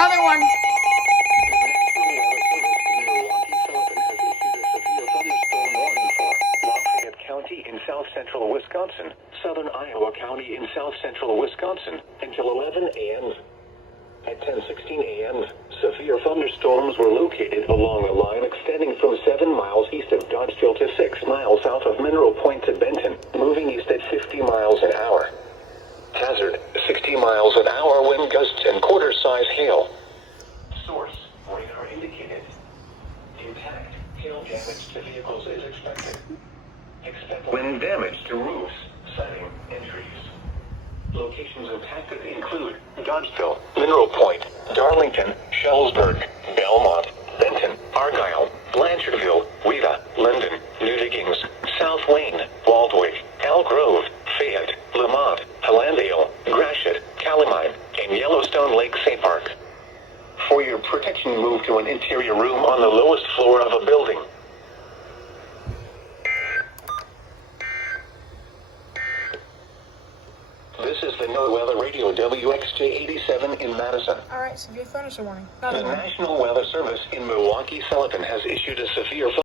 Another one. Lafayette County in south central Wisconsin, southern Iowa County in south central Wisconsin, until 11 a.m. At 10:16 a.m., severe thunderstorms were located along a line extending from 7 miles east of Dodgeville to 6 miles south of Mineral Point to Benton, moving east at 50 miles an hour. Hazard, 60 miles an hour wind gusts and quarter-size hail. Source, radar indicated. Impact, hail damage to vehicles is expected. Expect wind damage to roofs, siding, and trees. Locations impacted include Dodgeville, Mineral Point, Darlington, Shellsburg, Belmont, Benton, Argyle, Blanchardville, Wheeler, Linden, New Diggings, South Wayne, Waldwick, Elk Grove, Fayette, Lamont, Hallandale, Gratiot, Calamine, and Yellowstone Lake State Park. For your protection, move to an interior room on the lowest floor of a building. This is the NOAA Weather Radio WXJ87 in Madison. Alright, severe thunderstorm warning. The National Weather Service in Milwaukee-Sullivan has issued a severe